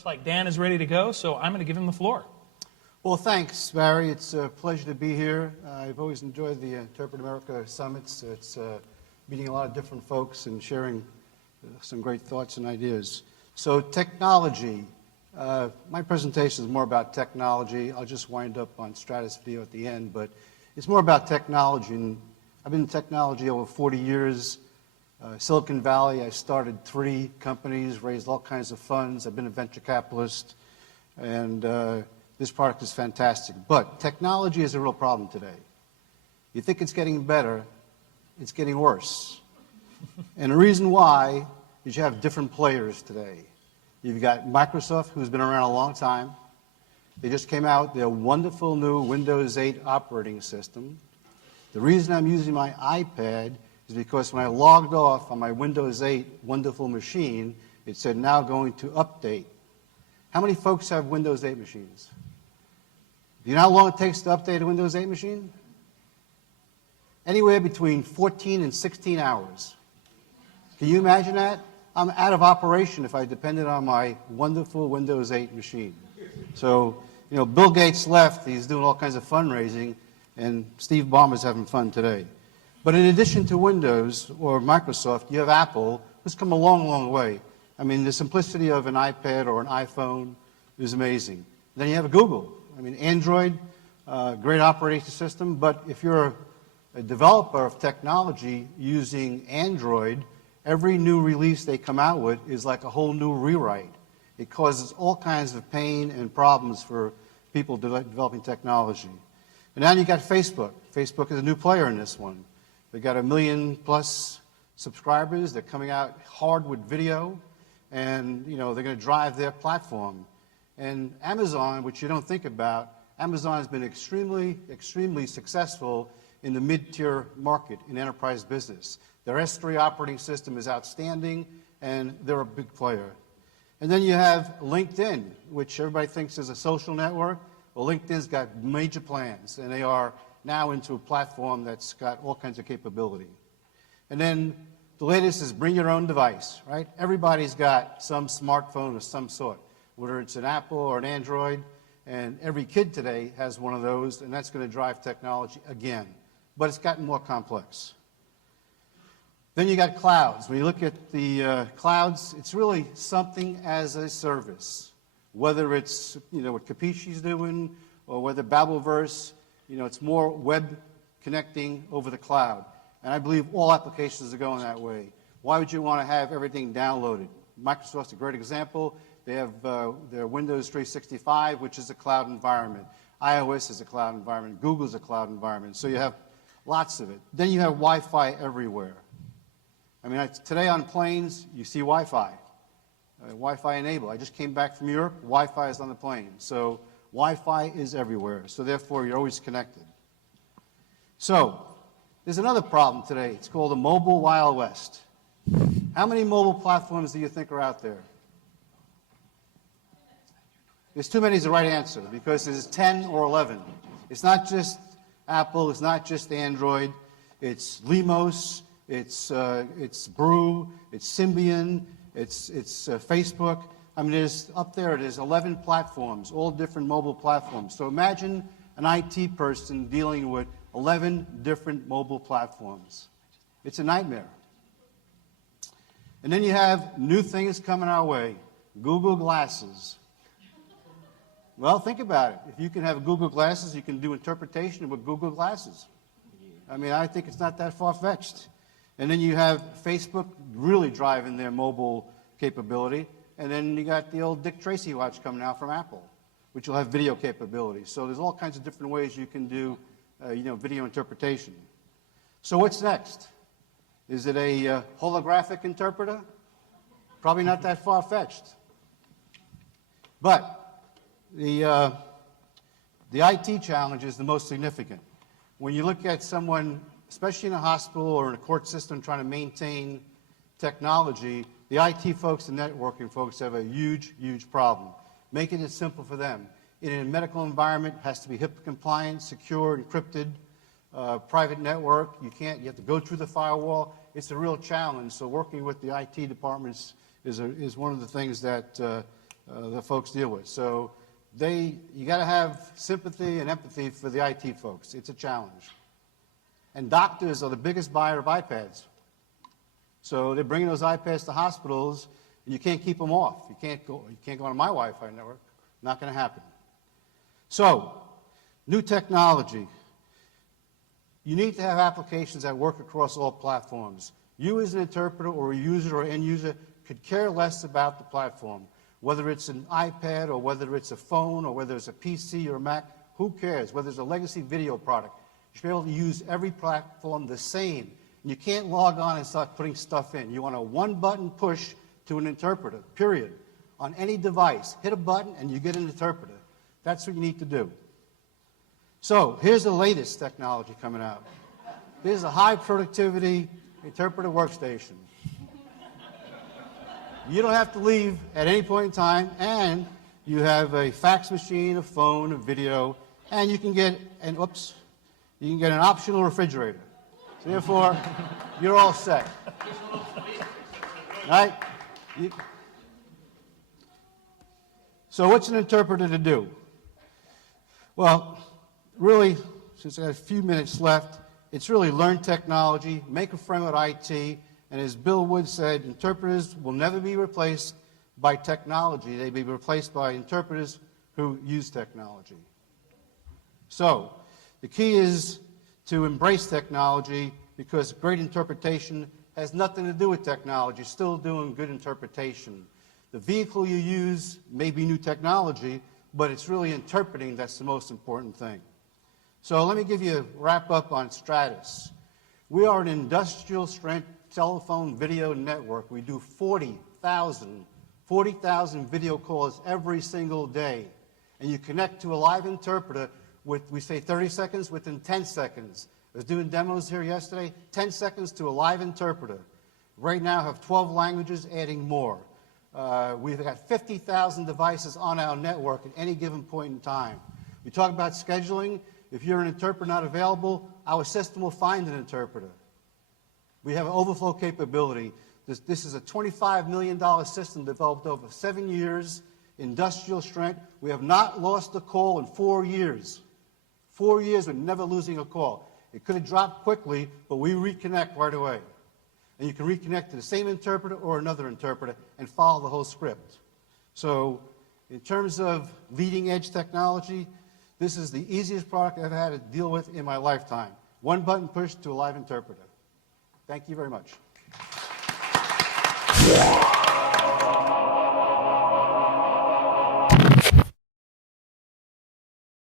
looks like Dan is ready to go, so I'm going to give him the floor. Well, thanks, Barry. It's a pleasure to be here. I've always enjoyed the Interpret America Summits. It's meeting a lot of different folks and sharing some great thoughts and ideas. So technology. My presentation is more about technology. I'll just wind up on Stratus video at the end, but it's more about technology. And I've been in technology over 40 years. Silicon Valley, I started 3 companies, raised all kinds of funds. I've been a venture capitalist, and this product is fantastic. But technology is a real problem today. You think it's getting better, it's getting worse. And the reason why is you have different players today. You've got Microsoft, who's been around a long time. They just came out with their wonderful new Windows 8 operating system. The reason I'm using my iPad is because when I logged off on my Windows 8 wonderful machine, it said now going to update. How many folks have Windows 8 machines? Do you know how long it takes to update a Windows 8 machine? Anywhere between 14 and 16 hours. Can you imagine that? I'm out of operation if I depended on my wonderful Windows 8 machine. So, you know, Bill Gates left. He's doing all kinds of fundraising, and Steve Ballmer's having fun today. But in addition to Windows or Microsoft, you have Apple, who's come a long, long way. I mean, the simplicity of an iPad or an iPhone is amazing. Then you have Google. I mean, Android, great operating system, but if you're a developer of technology using Android, every new release they come out with is like a whole new rewrite. It causes all kinds of pain and problems for people developing technology. And now you got Facebook. Facebook is a new player in this one. They've got 1 million+ subscribers. They're coming out hard with video, and you know they're going to drive their platform. And Amazon, which you don't think about, Amazon has been extremely, extremely successful in the mid-tier market in enterprise business. Their S3 operating system is outstanding, and they're a big player. And then you have LinkedIn, which everybody thinks is a social network. Well, LinkedIn's got major plans, and they are now into a platform that's got all kinds of capability. And then the latest is bring your own device, right? Everybody's got some smartphone of some sort, whether it's an Apple or an Android, and every kid today has one of those, and that's going to drive technology again. But it's gotten more complex. Then you got clouds. When you look at the clouds, it's really something as a service. Whether it's, you know, what Capisci's doing, or whether Babelverse, you know, it's more web connecting over the cloud. And I believe all applications are going that way. Why would you want to have everything downloaded? Microsoft's a great example. They have their Windows 365, which is a cloud environment. iOS is a cloud environment. Google's a cloud environment. So you have lots of it. Then you have Wi-Fi everywhere. I mean, today on planes, you see Wi-Fi. Wi-Fi enabled. I just came back from Europe. Wi-Fi is on the plane. So Wi-Fi is everywhere. So therefore, you're always connected. So there's another problem today. It's called the mobile Wild West. How many mobile platforms do you think are out there? There's too many is the right answer, because there's 10 or 11. It's not just Apple. It's not just Android. It's Limos. It's Brew. It's Symbian. It's Facebook. I mean, there's 11 platforms, all different mobile platforms. So imagine an IT person dealing with 11 different mobile platforms. It's a nightmare. And then you have new things coming our way. Google Glasses. Well, think about it. If you can have Google Glasses, you can do interpretation with Google Glasses. I mean, I think it's not that far-fetched. And then you have Facebook really driving their mobile capability. And then you got the old Dick Tracy watch coming out from Apple, which will have video capabilities. So there's all kinds of different ways you can do video interpretation. So what's next? Is it a holographic interpreter? Probably not that far-fetched. But the IT challenge is the most significant. When you look at someone, especially in a hospital or in a court system trying to maintain technology, the IT folks and networking folks have a huge, huge problem. Making it simple for them. In a medical environment, it has to be HIPAA compliant, secure, encrypted, private network. You have to go through the firewall. It's a real challenge. So working with the IT departments is one of the things that the folks deal with. So you got to have sympathy and empathy for the IT folks. It's a challenge. And doctors are the biggest buyer of iPads. So they're bringing those iPads to hospitals, and you can't keep them off. You can't go on my Wi-Fi network. Not going to happen. So, new technology. You need to have applications that work across all platforms. You as an interpreter or a user or end user could care less about the platform. Whether it's an iPad or whether it's a phone or whether it's a PC or a Mac, who cares? Whether it's a legacy video product. You should be able to use every platform the same. And you can't log on and start putting stuff in. You want a one-button push to an interpreter, period. On any device, hit a button and you get an interpreter. That's what you need to do. So here's the latest technology coming out. Here's a high-productivity interpreter workstation. You don't have to leave at any point in time, and you have a fax machine, a phone, a video, and you can get an optional refrigerator. So therefore, you're all set. Right? So what's an interpreter to do? Well, really, since I have a few minutes left, it's really learn technology, make a friend with IT, and as Bill Wood said, interpreters will never be replaced by technology. They'll be replaced by interpreters who use technology. So the key is to embrace technology, because great interpretation has nothing to do with technology. Still doing good interpretation. The vehicle you use may be new technology, but it's really interpreting that's the most important thing. So let me give you a wrap-up on Stratus. We are an industrial-strength telephone video network. We do 40,000 video calls every single day. And you connect to a live interpreter with, we say 30 seconds, within 10 seconds. I was doing demos here yesterday, 10 seconds to a live interpreter. Right now I have 12 languages, adding more. We've got 50,000 devices on our network at any given point in time. We talk about scheduling. If you're an interpreter not available, our system will find an interpreter. We have an overflow capability. This is a $25 million system developed over 7 years, industrial strength. We have not lost a call in 4 years. 4 years with never losing a call. It could have dropped quickly, but we reconnect right away. And you can reconnect to the same interpreter or another interpreter and follow the whole script. So in terms of leading edge technology, this is the easiest product I've had to deal with in my lifetime. One button push to a live interpreter. Thank you very much.